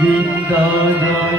বৃন্দ জয়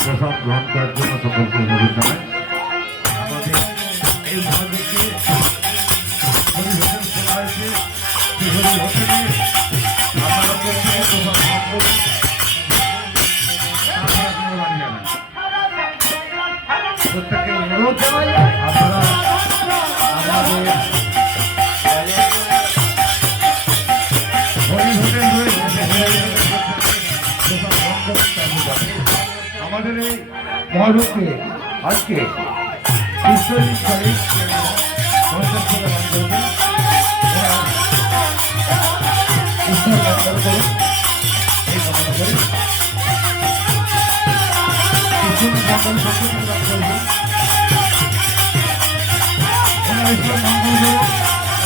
প্রসাদ গ্রহণ করার জন্য সকলকে অনুরোধ জানাই। আমাদের এই মহাদেবকে প্রত্যেককে অনুরোধ জানাই আপনারা আমাদের এই মহারূপকে আজকে ঈশ্বরী শরীর ঈশ্বর করুন এই কামনা করি। ঈশ্বর মঙ্গল সচেতন করবেন, ঈশ্বর মঙ্গল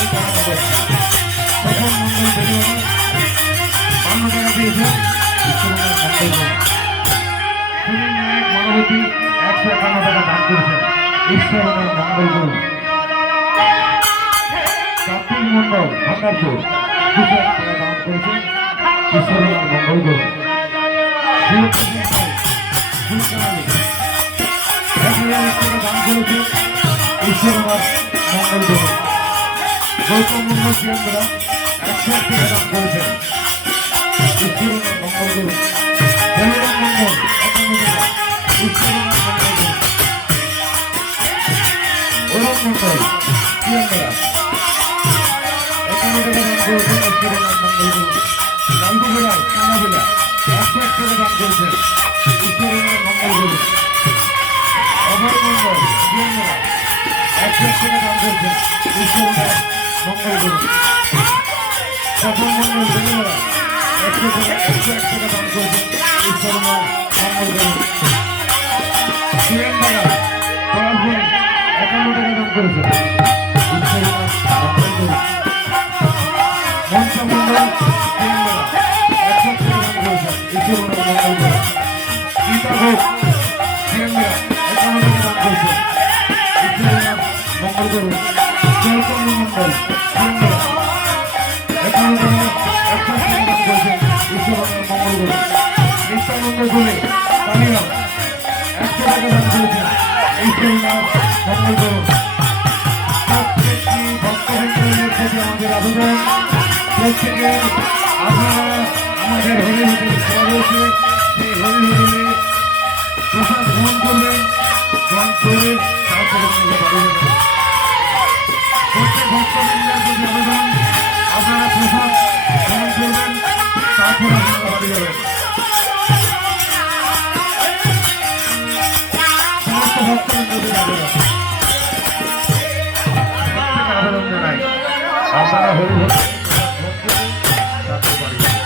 এই কামনা করছি। সকল মঙ্গল বেরিয়ে মান্যতা দিয়েছেন ঈশ্বরের মঙ্গল। মানবতী 151 টাকা দান করেছেন, ঈশ্বরের মঙ্গল করুন। কার্তিক মন্ডল ভান্ডারপুর 200 টাকা দান করেছেন, ঈশ্বরের মঙ্গল করুন। 1,000 টাকা দান করেছেন, ঈশ্বরের মঙ্গল করুন। গৌতম মন্ডল কেন্দ্র 100 টাকা দান করেছেন, ঈশ্বরের মঙ্গল করুন। মঙ্গল অরুণ মন্ডল প্রিয়াঙ্গরা 51 টাকা দান করেছেন ঈশ্বরের নাম মঙ্গল করুন। লালটু বেড়াই কানাবেলা 101 টাকা দান করেছেন ঈশ্বরের নাম মঙ্গল করুন। অভয় মন্ডল প্রিয়াঙ্গরা 101 টাকা দান করেছেন ঈশ্বরের নাম মঙ্গল করুন। স্বপন মন্ডল বেলেবেলা 101 টাকা দান করেছেন ঈশ্বরের নাম মঙ্গল করুন। প্রিয়াঙ্গরা পরাশমণি 51 টাকা দান করেছেন ঈশ্বরের নাম মঙ্গল করুন। মনসা মন্ডল প্রিয়াঙ্গরা 100 টাকা দান করেছেন ঈশ্বরের নাম মঙ্গল করুন। গীতা ঘোষ প্রিয়াঙ্গরা 51 টাকা দান করেছেন ঈশ্বরের নাম মঙ্গল করুন। জয়চন্দ্র মন্ডল প্রিয়াঙ্গরা 51 টাকা 100 টাকা দান করেছেন ঈশ্বরের নাম মঙ্গল করুন। নিত্যানন্দ গোলে কালীরাম 100 টাকা দান করেছেন ঈশ্বরের নাম মঙ্গল করুন। প্রত্যেকটি ভক্তবৃন্দের প্রতি আমাদের আবেদন, প্রত্যেকে আপনারা আমাদের হরি হোটেল খোলা রয়েছে, সেই হরি হোটেলে প্রসাদ গ্রহণ করবেন, গ্রহণ করে তারপরে আপনারা বাড়ি যাবেন। প্রত্যেক ভক্তবৃন্দের প্রতি আবেদন, আপনারা প্রসাদ গ্রহণ করবেন, তারপরে আপনারা বাড়ি যাবেন। সমস্ত ভক্তবৃন্দের আবেদন, প্রত্যেকে আবেদন জানাই আপনারা হরি হোটেল গ্রহণ করবেন, তারপরে বাড়ি যাবেন।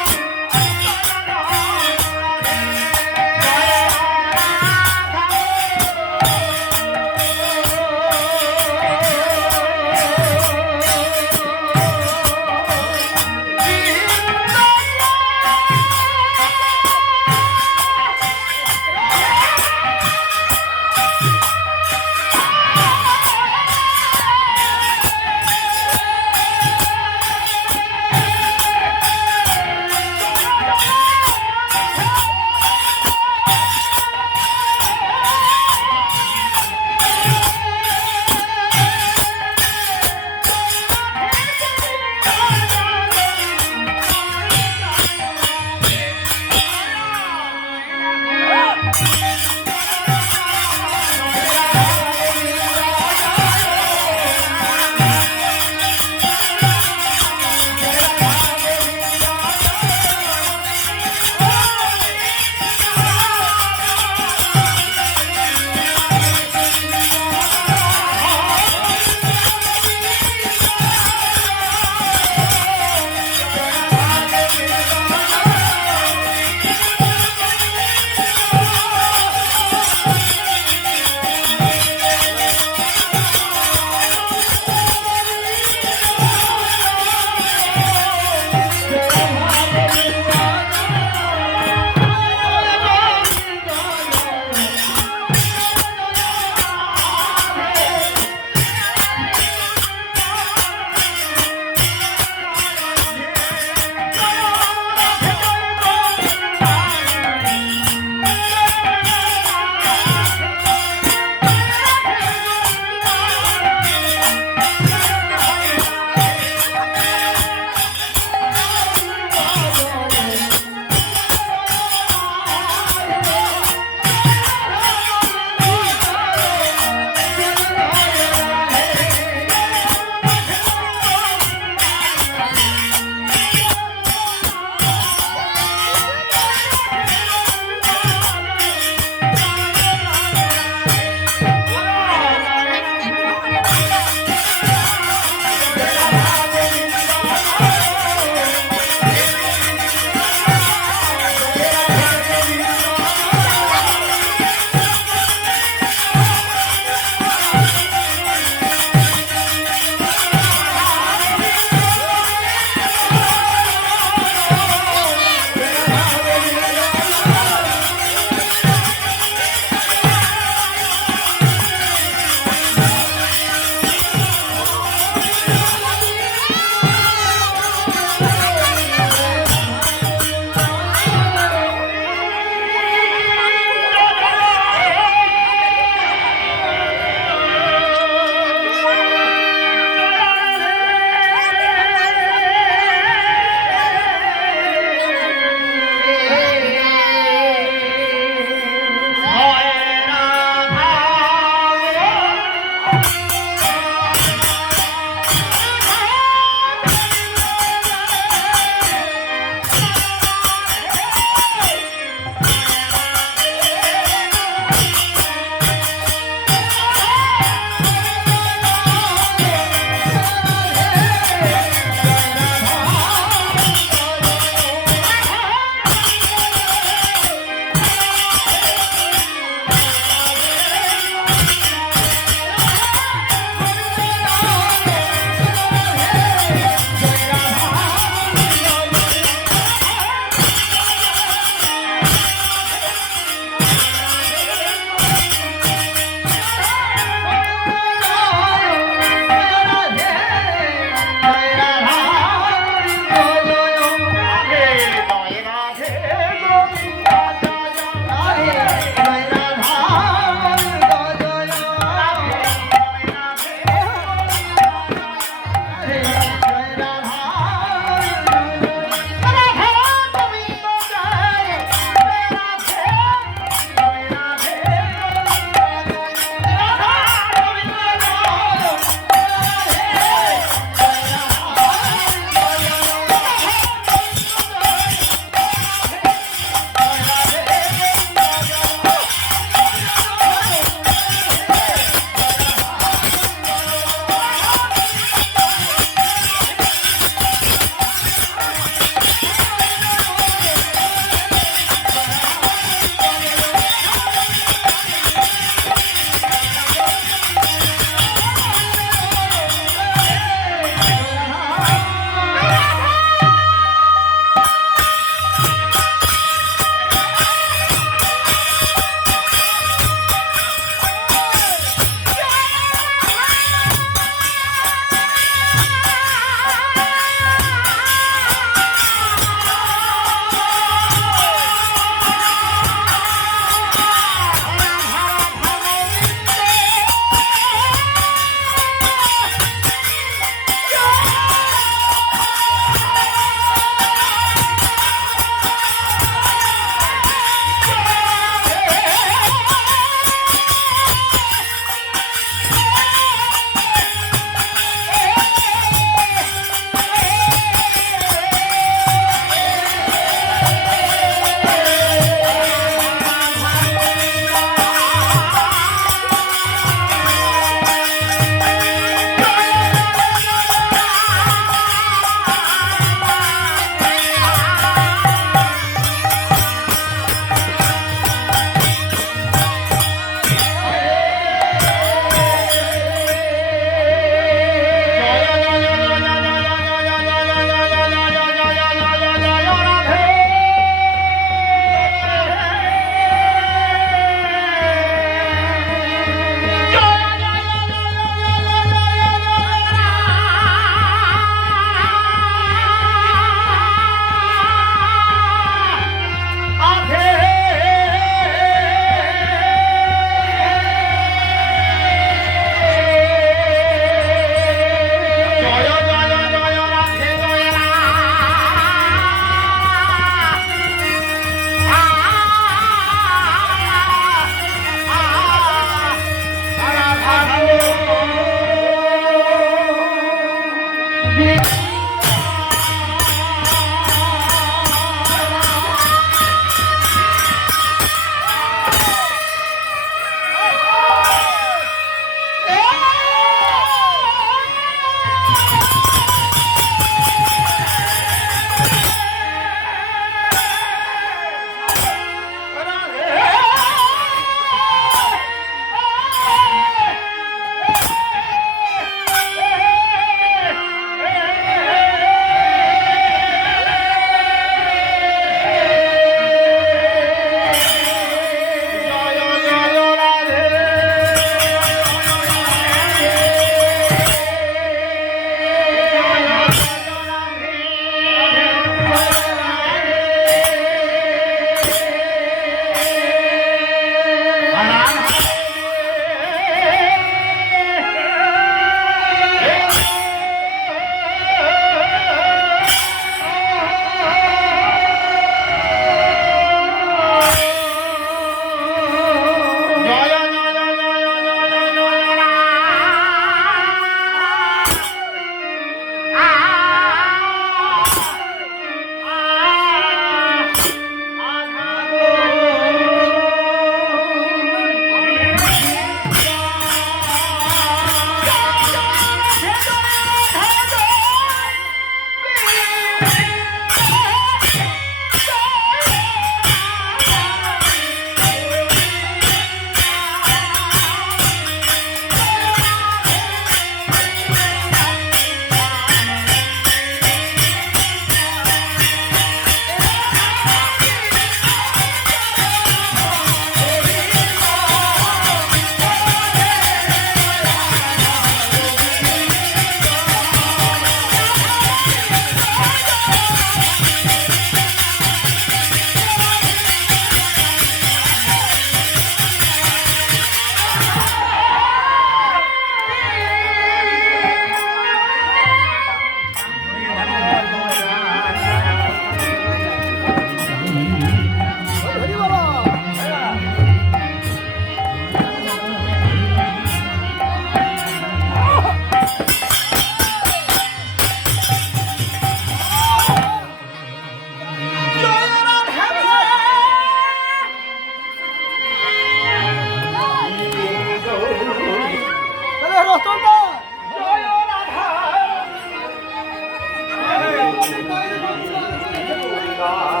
গঙ্গা